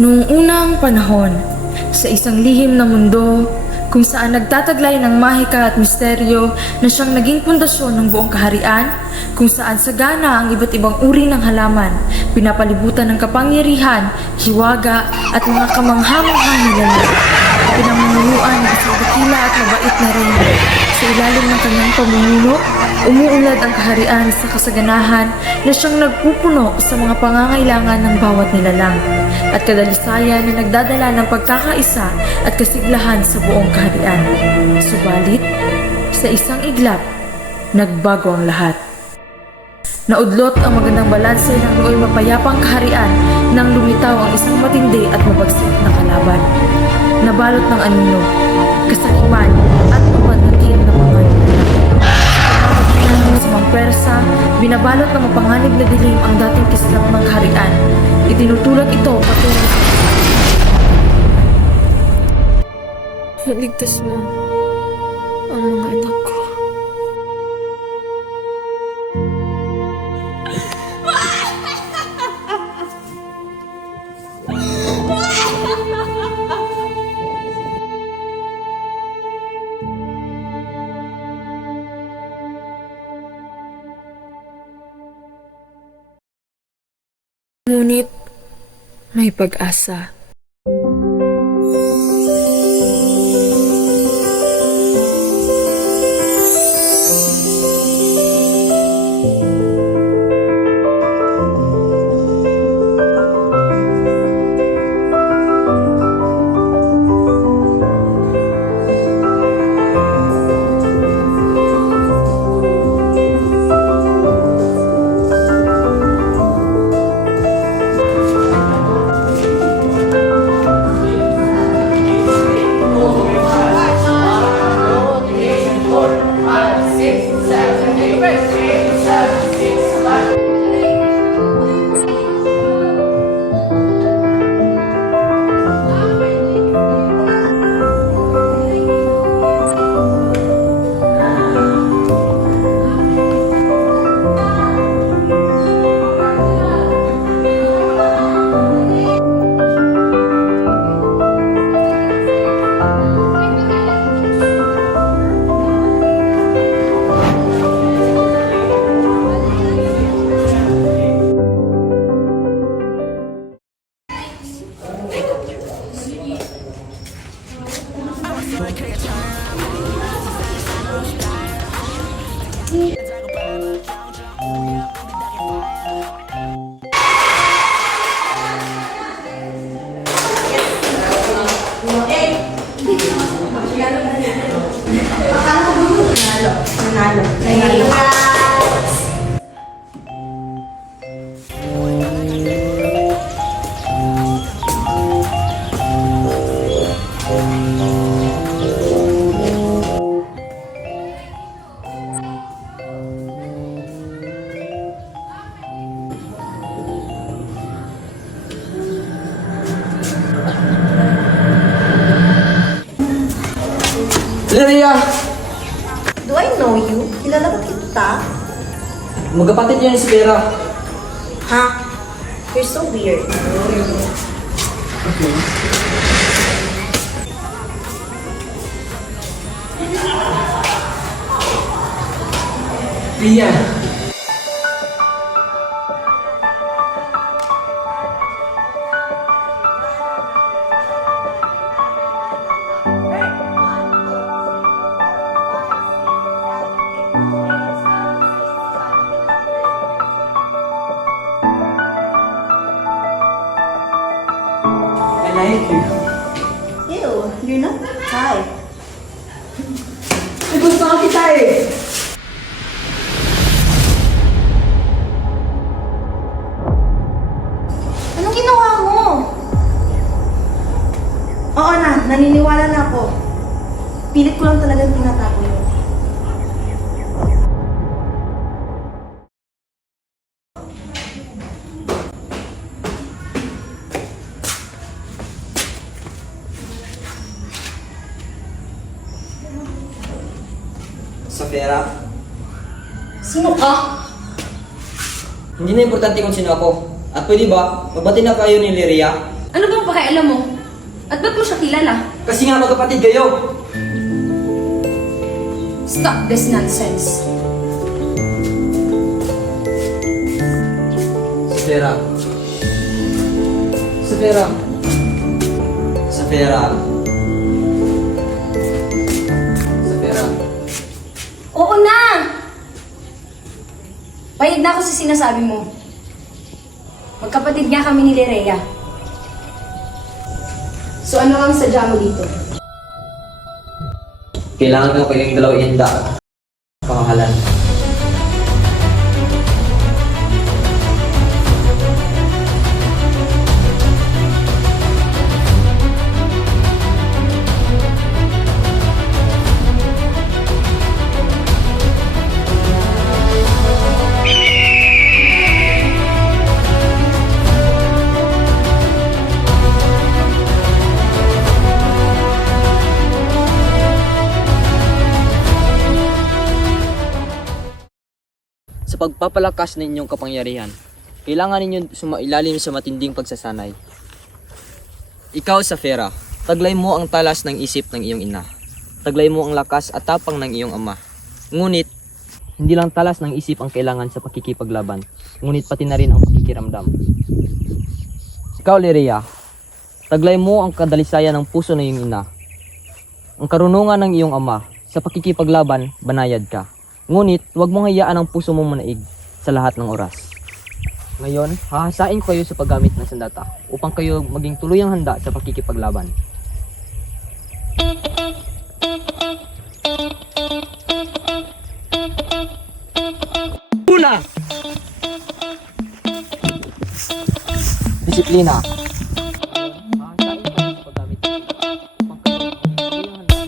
Noong unang panahon, sa isang lihim na mundo kung saan nagtataglay ng mahika at misteryo na siyang naging pundasyon ng buong kaharian, kung saan sagana ang iba't ibang uri ng halaman, pinapalibutan ng kapangyarihan, hiwaga at mga kamanghamanghang nilalang. Pinamumunuan ng isang dakila at mabait na reyna. Sa ilalim ng kanyang pamumuno, umuunlad ang kaharian sa kasaganahan na siyang nagpupuno sa mga pangangailangan ng bawat nilalang at kadalisayan na nagdadala ng pagkakaisa at kasiglahan sa buong kaharian. Subalit, sa isang iglap, nagbago ang lahat. Naudlot ang magandang balanse ng nooy mapayapang kaharian nang lumitaw ang isang matindi at mabagsik na kalaban. Nabalot ng anino, kasakiman at mapanatim na mga ng masamang pwersa, binabalot ng mapanganib na dilim ang dating kislap ng kaharian. Itinutulak ito patungo sa ligtas mo ang mga anak ko. Ngunit may pag-asa. Liria! Do I know you? Kilala ba kita? Magkapatid niya si Vera. Ha? You're so weird. Okay. Ria! I like you. Ew, you're not that type. Gusto ko kita eh! Anong ginawa mo? Oo na, naniniwala na ako. Pilit ko lang talagang tinatago yun. Sa Vera, Sino ka? hindi na importante kung sino ako. At pwede ba, mabati na kayo ni Liria? Ano bang pakialam mo? At ba't mo siya kilala? Kasi nga magkapatid kayo. Stop this nonsense. Safira. Safira. Safira. Safira. Oo na! Payag na ako sa sinasabi mo. Magkapatid nga kami ni Lerea. So ano ang sadya mo dito? Kailangan nga kayong dalawa ihanda. Panghalan. Sa pagpapalakas ng inyong kapangyarihan, kailangan ninyo sumailalim sa matinding pagsasanay. Ikaw, Safira, taglay mo ang talas ng isip ng iyong ina. Taglay mo ang lakas at tapang ng iyong ama. Ngunit, hindi lang talas ng isip ang kailangan sa pakikipaglaban, ngunit pati na rin ang pakikiramdam. Ikaw, Lerea, taglay mo ang kadalisayan ng puso ng iyong ina. Ang karunungan ng iyong ama, sa pakikipaglaban, banayad ka. Ngunit, huwag mong hayaan ang puso mong manaig sa lahat ng oras. Ngayon, hahasain ko kayo sa paggamit ng sandata upang kayo maging tuluyang handa sa pakikipaglaban. Una! Disiplina. Hahasain ko kayo sa paggamit ng sandata upang kayo maging tuluyang handa.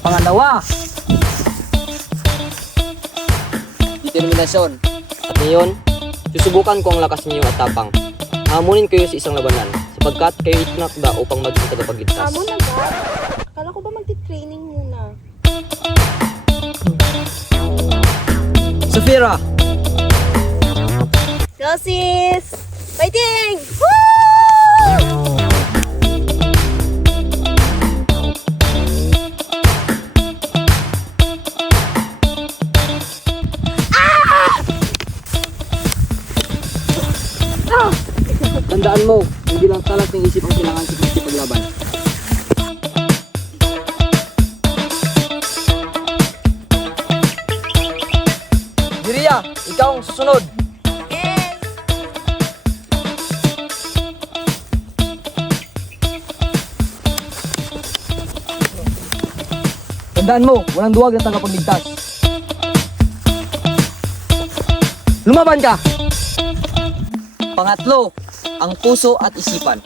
Pangalawa, determinasyon. At ngayon, susubukan ko ang lakas ninyo at tapang. Hamunin kayo sa isang labanan, sapagkat kayo itinakda upang maging tagapagligtas. Amo na ba? Akala ko ba magti-training muna? Safira! Go sis! Fighting! Woo! Tandaan mo, hindi lang talas ng isip ang kailangan sa pakikipaglaban. Diriya, ikaw ang susunod. Tandaan mo, walang duwag na tagapagligtas. Lumaban ka! Pangatlo, ang puso at isipan.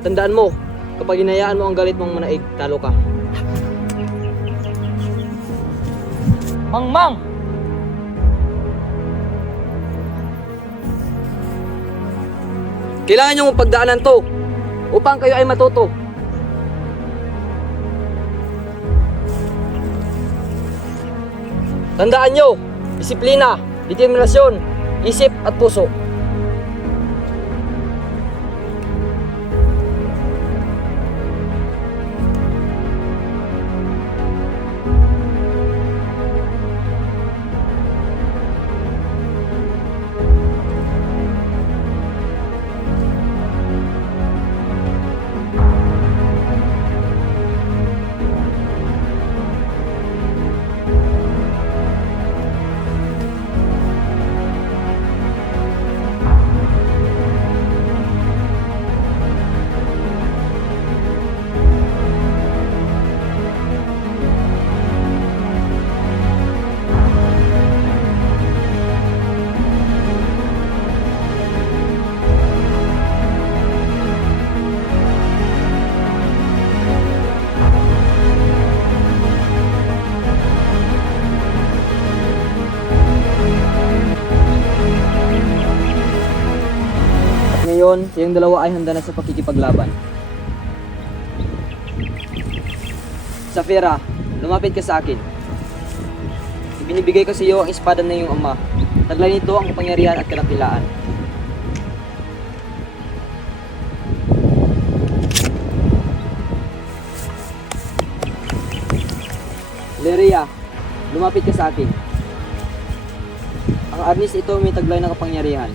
Tandaan mo, kapag hinayaan mo ang galit mong manaig, talo ka. Mangmang! Kailangan nyo pagdaanan to upang kayo ay matuto. Tandaan nyo, disiplina, determinasyon, isip at puso. Ngayon, kayong dalawa ay handa na sa pakikipaglaban. Safira, lumapit ka sa akin. Ibinibigay ko sa iyo ang espada ng iyong ama. Taglay nito ang kapangyarihan at kadakilaan. Leria, lumapit ka sa akin. Ang arnis ito may taglay ng kapangyarihan.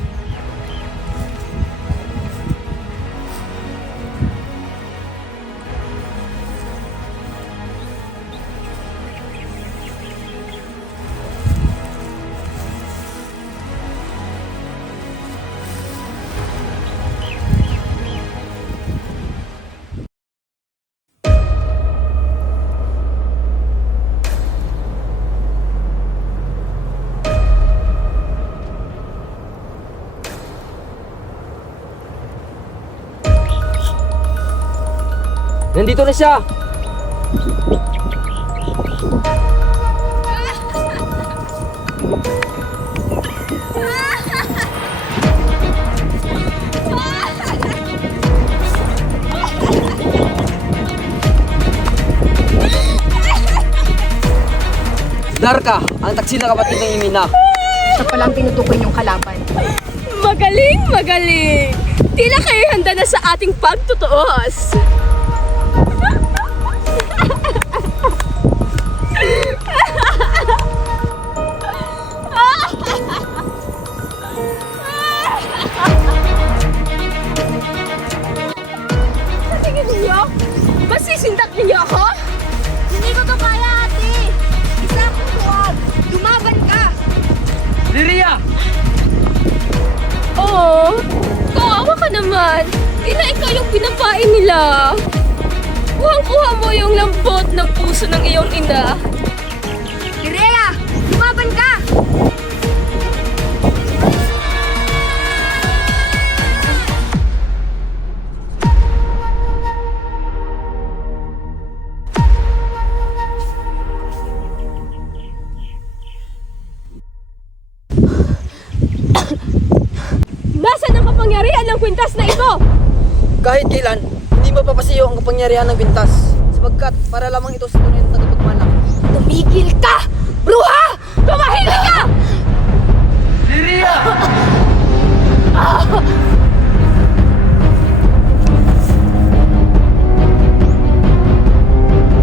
Nandito na siya! Darka, ang taksi na kapatid ng Imina. Siya palang tinutukoy niyong kalaban. Magaling, magaling! Tila kayo handa na sa ating pagtutuos. Sa tingin niyo, masisindak niyo ako? Hindi ko to kaya, ate! Isa akong tuwag! Lumaban ka! Leria! Oo, kawawa ka naman. Tila ikaw yung pinapain nila. Kuhang-kuha mo yung lambot ng puso ng iyong ina. Lirea! Lumaban ka! Nasaan ang kapangyarihan ng kwintas na ito? Kahit kailan, hindi mapapasiyo ang kapangyarihan ng bintas. Sapagkat para lamang ito sa tunay na tagapagmana. Tumigil ka! Bruha! Tumahimik ka! Leria!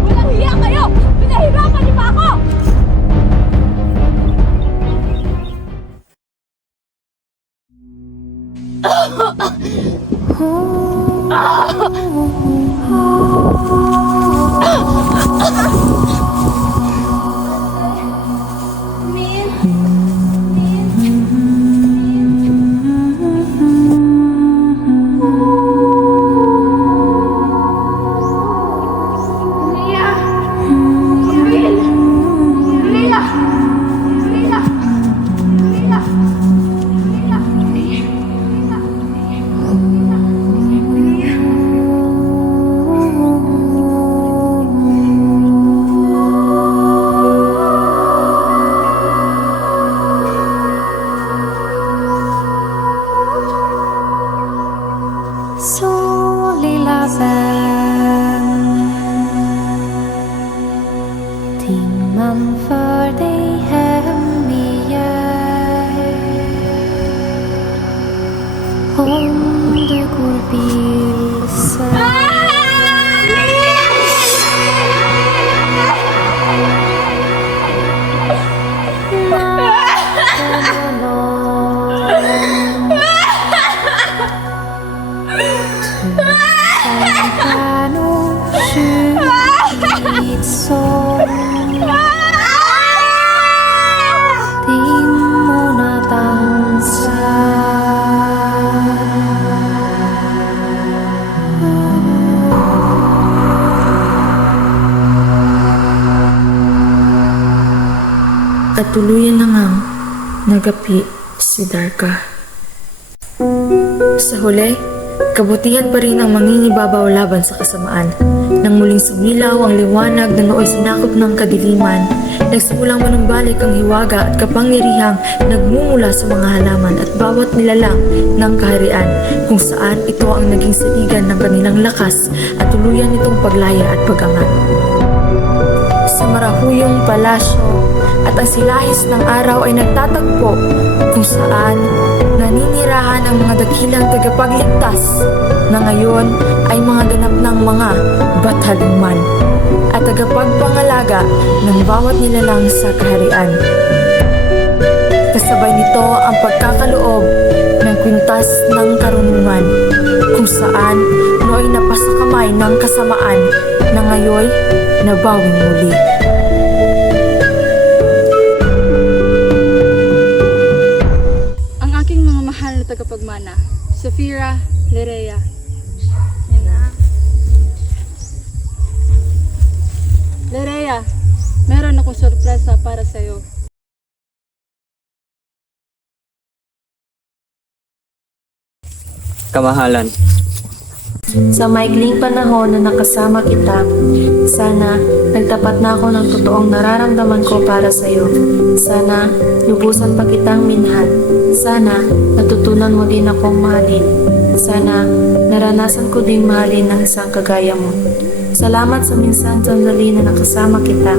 Walang hiya kayo! Pinahirapan niyo pa ako! Timman för dig hem igen. Om du går vilse. Natten är lång. Tusen stjärnor skjutit sång. Dimmorna dansar. At tuluyan na ngang nagapi si Darka. Sa huli, kabutihan pa rin ang mangingibabaw laban sa kasamaan. Nang muling sumilaw ang liwanag na nooy sinakop ng kadiliman, Nagsimulang manumbalik ang hiwaga at kapangyarihang nagmumula sa mga halaman at bawat nilalang ng kaharian, kung saan ito ang naging saligan ng kanilang lakas at tuluyan nitong paglaya at pagangat. Sa marahuyong palasyo at ang silahis ng araw ay nagtatagpo, kung saan naninirahan ang mga dakilang tagapagligtas na ngayon ay mga ganap ng mga bataluman at tagapagpangalaga ng bawat nilalang sa kaharian. Kasabay nito ang pagkakaloob ng kwintas ng karunungan, kung saan nooy napasakamay ng kasamaan na ngayon nabawing muli. Ang aking mga mahal na tagapagmana, Safira Lerea. Lerea, meron akong sorpresa para sa'yo. Kamahalan, Sa maikling panahon na nakasama kita, sana nagtapat na ako ng totoong nararamdaman ko para sa iyo. Sana lubusan pa kitang minhan. Sana natutunan mo din akong mahalin. Sana naranasan ko ding mahalin ng isang kagaya mo. Salamat sa minsang sandali na nakasama kita.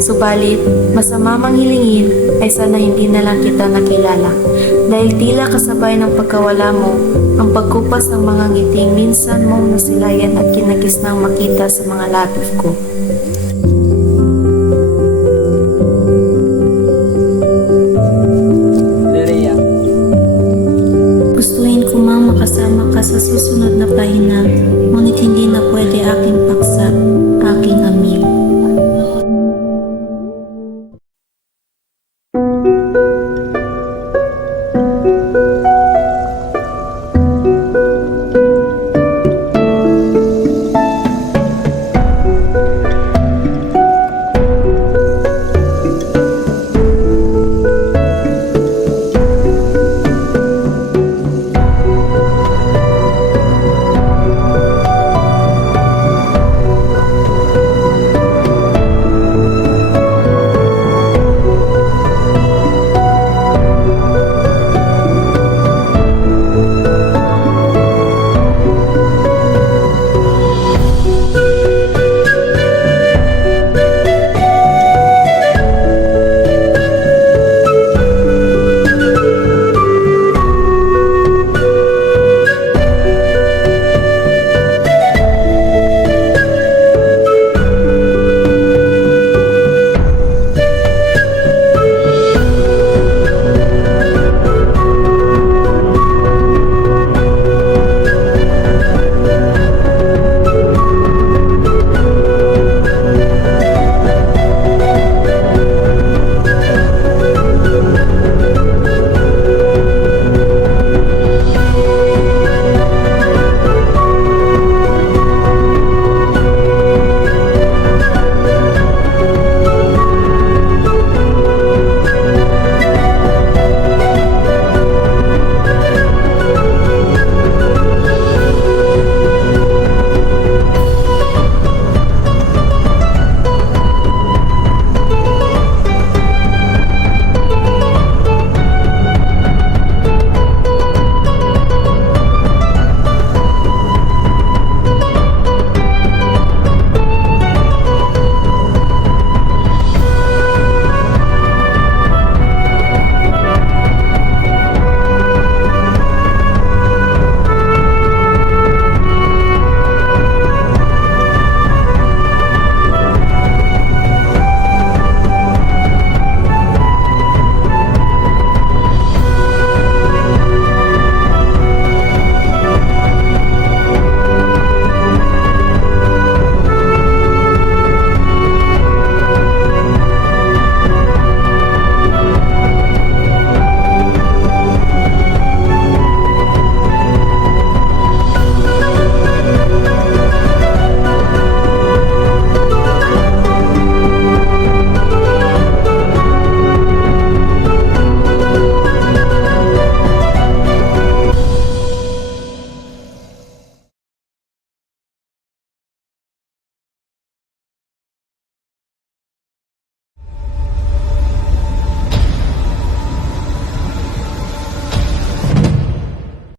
Subalit, masama mang hilingin ay sana hindi na lang kita nakilala. Dahil tila kasabay ng pagkawala mo, ang pagkupas ng mga ngiting minsan mong nasilayan at kinagisnang makita sa mga labi ko. Lerea, Gustuhin ko mang makasama ka sa susunod na pahina, ngunit hindi na pwede aking paksa.